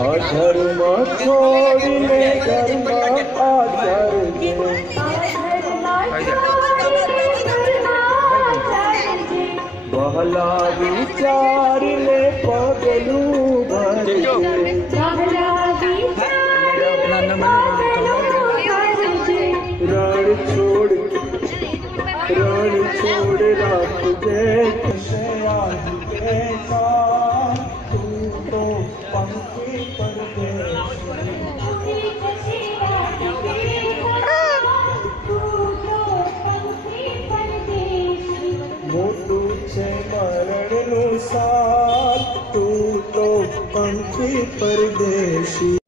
अधर्म छोड़ने कर्म बहला विचार ले पगलू भर रण छोड़ रण छोड़ से परदेशी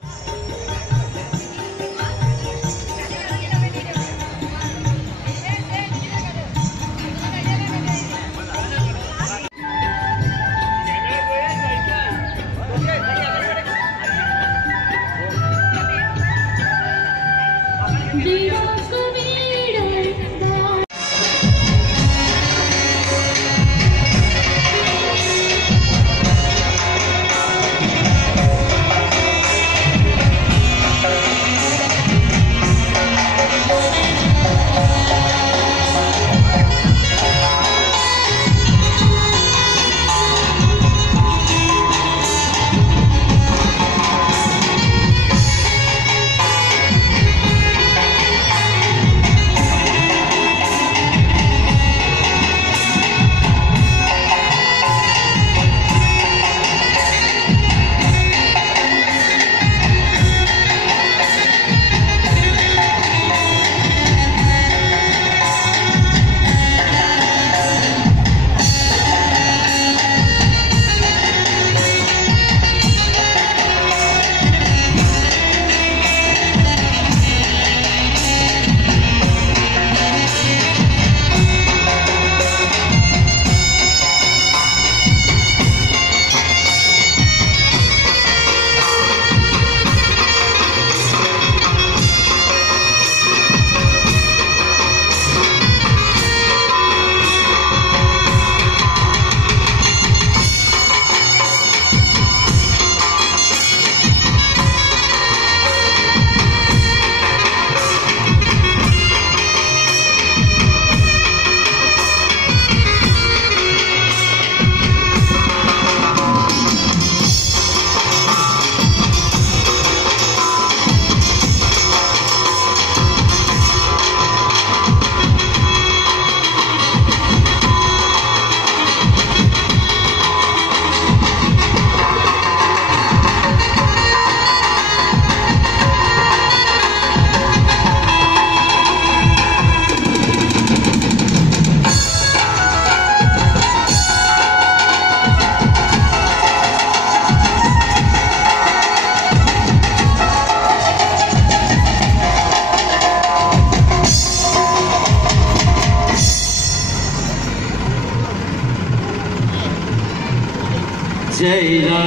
જય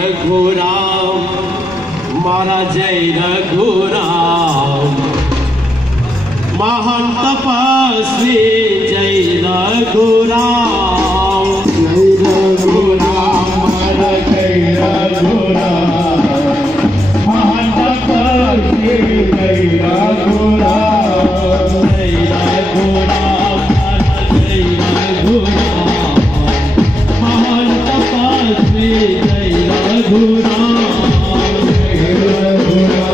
રઘુરામ મારા જય રઘુરામ મહાન તપસ્વી જય રઘુરામ જય રઘુરામ જય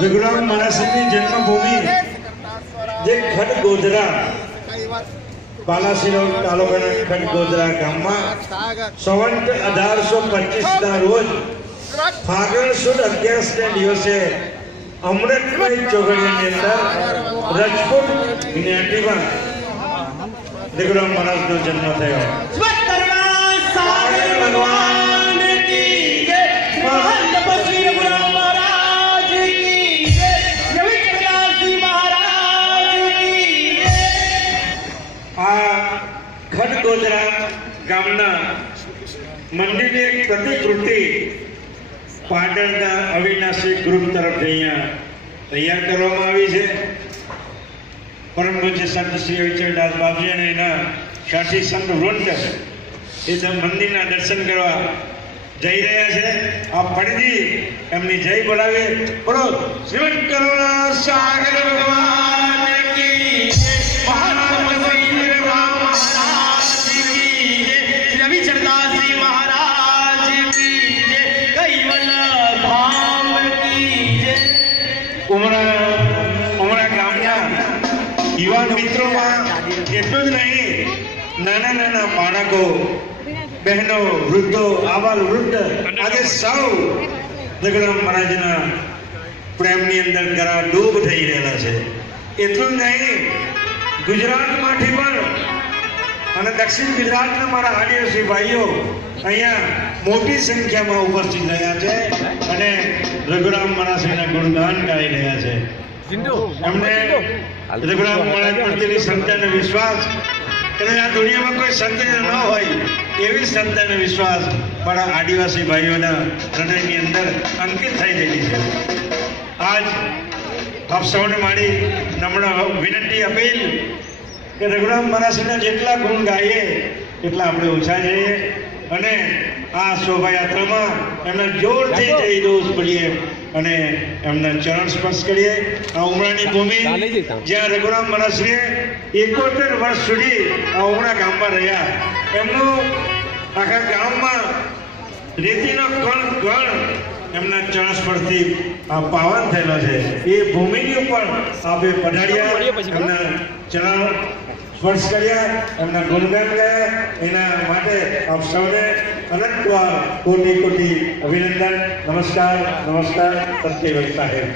રઘુરામ મહારાજની જન્મભૂમિ જે ખડ ગોધરા બાલાસિનોર તાલુકાના ખડ ગોધરા ગામમાં સંવંત અઢારસો પચીસ ના રોજ ફાગણ સુદ અગિયારસ ના દિવસે અમૃતમય ચોગડિયાની અંદર રજપૂત જ્ઞાતિમાં રઘુરામ મહારાજનો જન્મ થયો આ ખડગોદરા ગામના મંદિરની એક પ્રતિકૃતિ પાટણના અવિનાશી ગ્રુપ તરફથી અહીંયા તૈયાર કરવામાં આવી છે. પરમ પૂજ્ય સંત શ્રી અવિચરદાસ બાપજી અને એના સાથી સંત વૃંદ એ મંદિરના દર્શન કરવા જઈ રહ્યા છે. આ ફરીથી એમની જય બોલાવી. બોલો શ્રીમદ કરુણા સાગર ભગવાન કી યુવાન મિત્રોમાં એટલું જ નહીં નાના નાના બાળકો બહેનો વૃદ્ધો આવાલ વૃદ્ધ આજે સૌ જગરામ મહારાજના પ્રેમની અંદર ગરા ડૂબ થઈ રહેલા છે. એટલું જ નહીં ગુજરાતમાંથી પણ અને દક્ષિણ ગુજરાતના મારા આદિવાસી ભાઈઓ અહીંયા મોટી સંખ્યામાં ઉપસ્થિત રહ્યા છે અને રઘુરામ મહારાજના ગુણગાન ગાઈ રહ્યા છે. એમને રઘુરામ મહારાજ પ્રત્યેની અને વિશ્વાસ. કદાચ આ દુનિયામાં કોઈ સંત ન હોય એવી શ્રદ્ધા વિશ્વાસ મારા આદિવાસી ભાઈઓના હૃદયની અંદર અંકિત થઈ ગયેલી છે. આજ આપ સૌને મારી નમ્ર વિનંતી અપીલ કે રઘુરામ મહારાજના જેટલા ગુણ ગાઈએ એટલા આપણે ઓછા જઈએ. અને આ શોભાયાત્રામાં એમના જોરથી જય દોષ બોલીએ અને એમના ચરણ સ્પર્શ કરીએ. આ ઉમરાની ભૂમિ જ્યાં રઘુરામ મહારાજશ્રીએ એકોતેર વર્ષ સુધી આ ઉમરા ગામમાં રહ્યા. એમનું આખા ગામમાં રેતીનો કણ કણ એમના ચરણ સ્પર્શથી આ પાવન થયેલો છે. એ ભૂમિની ઉપર આપણે પધાર્યા એમના ચરણ સ્પર્શ કર્યા એમના ગુણગાન ગયા. એના માટે આપ સૌને અનંતવાર કોટી કોટી અભિનંદન. નમસ્કાર નમસ્કાર સત્ય સાહેબ.